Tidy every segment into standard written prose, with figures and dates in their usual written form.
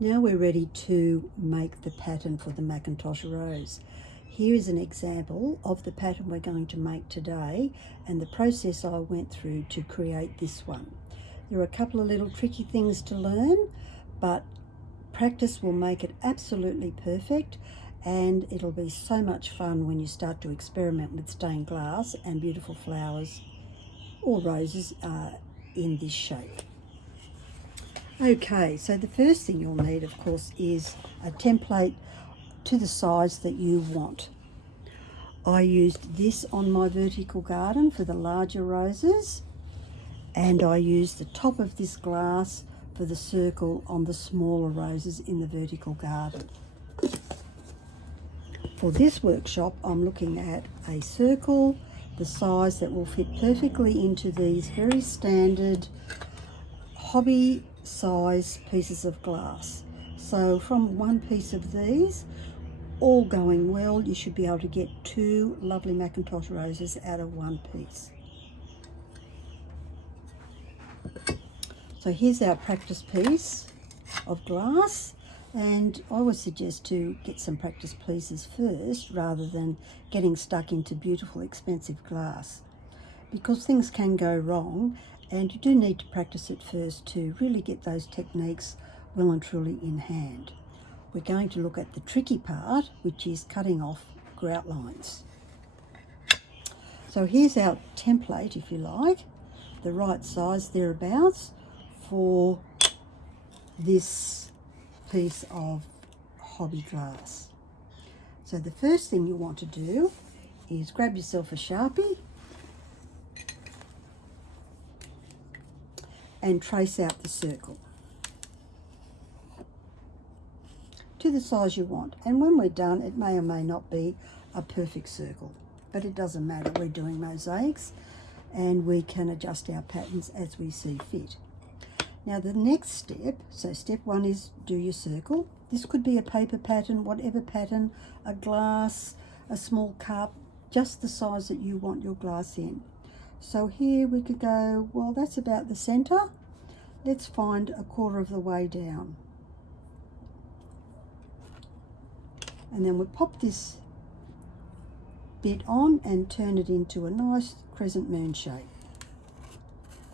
Now we're ready to make the pattern for the Macintosh Rose. Here is an example of the pattern we're going to make today and the process I went through to create this one. There are a couple of little tricky things to learn, but practice will make it absolutely perfect, and it'll be so much fun when you start to experiment with stained glass and beautiful flowers or roses in this shape. Okay, so the first thing you'll need, of course, is a template to the size that you want. I used this on my vertical garden for the larger roses, and I used the top of this glass for the circle on the smaller roses in the vertical garden. For this workshop, I'm looking at a circle, the size that will fit perfectly into these very standard hobby size pieces of glass. So from one piece of these, all going well, you should be able to get two lovely Macintosh roses out of one piece. So here's our practice piece of glass, and I would suggest to get some practice pieces first rather than getting stuck into beautiful expensive glass, because things can go wrong and you do need to practice it first to really get those techniques well and truly in hand. We're going to look at the tricky part, which is cutting off grout lines. So here's our template, if you like, the right size thereabouts for this piece of hobby glass. So the first thing you want to do is grab yourself a Sharpie and trace out the circle to the size you want. And when we're done, it may or may not be a perfect circle, but it doesn't matter. We're doing mosaics and we can adjust our patterns as we see fit. Now the next step, so step one is do your circle. This could be a paper pattern, whatever pattern, a glass, a small cup, just the size that you want your glass in. So here we could go, well, that's about the center. Let's find a quarter of the way down. And then we pop this bit on and turn it into a nice crescent moon shape.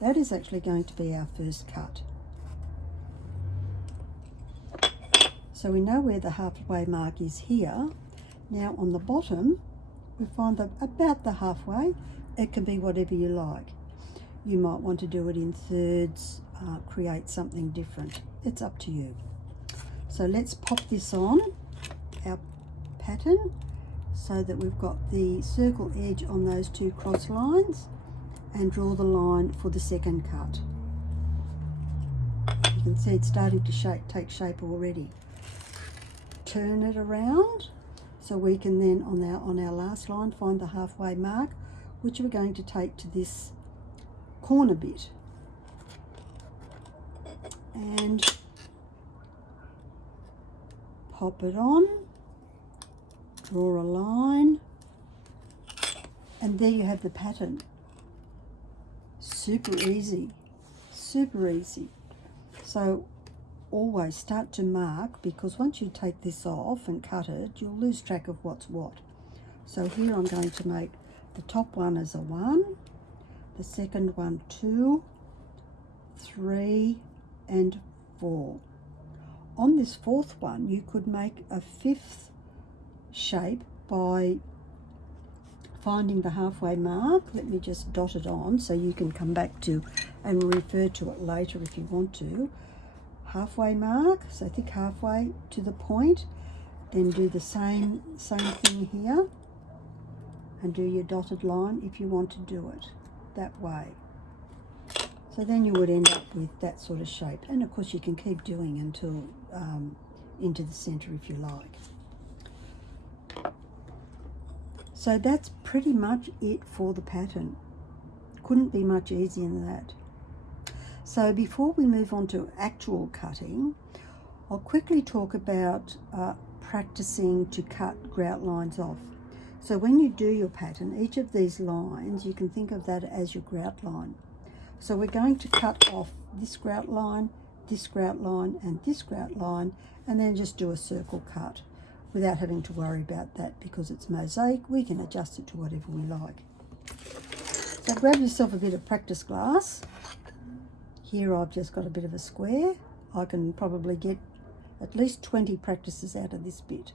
That is actually going to be our first cut. So we know where the halfway mark is here. Now on the bottom, we find that about the halfway. It can be whatever you like. You might want to do it in thirds, create something different. It's up to you. So let's pop this on our pattern so that we've got the circle edge on those two cross lines, and draw the line for the second cut. You can see it's starting to take shape already. Turn it around so we can then on our last line find the halfway mark, which we're going to take to this corner bit, and pop it on, draw a line, and there you have the pattern. Super easy, super easy. So always start to mark, because once you take this off and cut it, you'll lose track of what's what. So here I'm going to make the top one as a 1, the second one 2, 3 and 4. On this fourth one you could make a fifth shape by finding the halfway mark. Let me just dot it on so you can come back to and refer to it later if you want to. Halfway mark, so thick halfway to the point, then do the same thing here and do your dotted line if you want to do it that way. So then you would end up with that sort of shape, and of course you can keep doing until into the center if you like. So that's pretty much it for the pattern. Couldn't be much easier than that. So before we move on to actual cutting, I'll quickly talk about practicing to cut grout lines off. So when you do your pattern, each of these lines, you can think of that as your grout line. So we're going to cut off this grout line this grout line and this grout line, and then just do a circle cut without having to worry about that. Because it's mosaic, we can adjust it to whatever we like. So grab yourself a bit of practice glass. Here I've just got a bit of a square. I can probably get at least 20 practices out of this bit.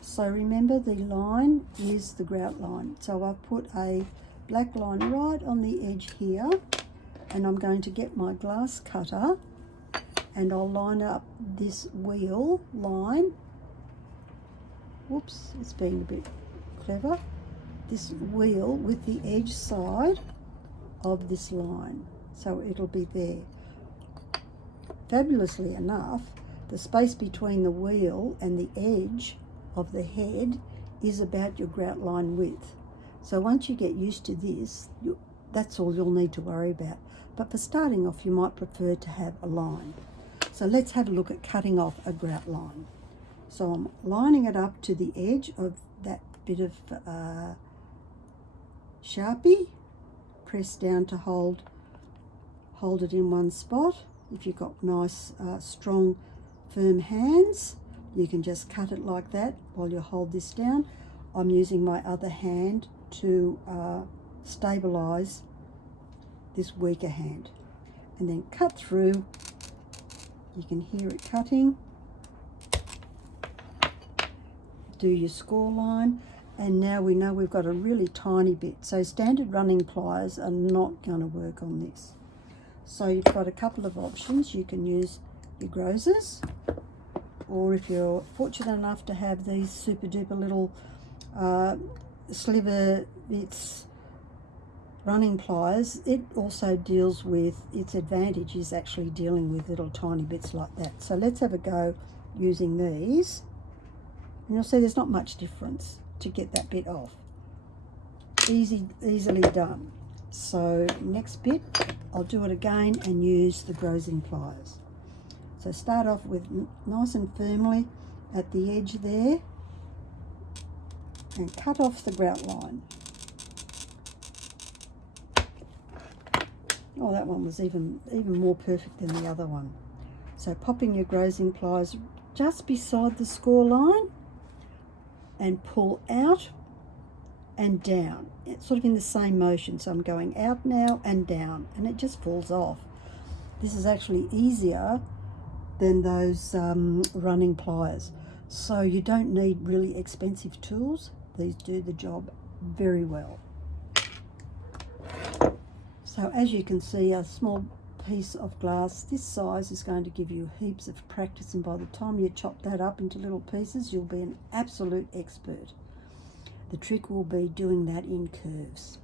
So remember, the line is the grout line. So I've put a black line right on the edge here, and I'm going to get my glass cutter and I'll line up this wheel line. Whoops, it's being a bit clever. This wheel with the edge side of this line, so it'll be there. Fabulously enough, the space between the wheel and the edge of the head is about your grout line width. So once you get used to this, that's all you'll need to worry about. But for starting off, you might prefer to have a line. So let's have a look at cutting off a grout line. So I'm lining it up to the edge of that bit of Sharpie. Press down to hold it in one spot. If you've got nice, strong, firm hands, you can just cut it like that while you hold this down. I'm using my other hand to stabilize this weaker hand. And then cut through. You can hear it cutting. Do your score line. And now we know we've got a really tiny bit. So standard running pliers are not going to work on this. So you've got a couple of options. You can use your Groses, or if you're fortunate enough to have these super duper little sliver bits running pliers, it also deals with, its advantage is actually dealing with little tiny bits like that. So let's have a go using these, and you'll see there's not much difference to get that bit off. Easily done. So next bit, I'll do it again and use the Grosing pliers. So start off with nice and firmly at the edge there, and cut off the grout line. Oh, that one was even more perfect than the other one. So popping your Grosing pliers just beside the score line and pull out and down. It's sort of in the same motion. So I'm going out now and down, and it just falls off. This is actually easier than those running pliers. So you don't need really expensive tools. These do the job very well. So as you can see, a small piece of glass this size is going to give you heaps of practice, and by the time you chop that up into little pieces, you'll be an absolute expert. The trick will be doing that in curves.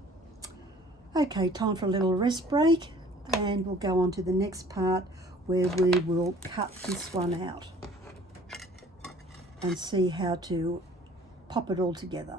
Okay, time for a little rest break, and we'll go on to the next part where we will cut this one out and see how to pop it all together.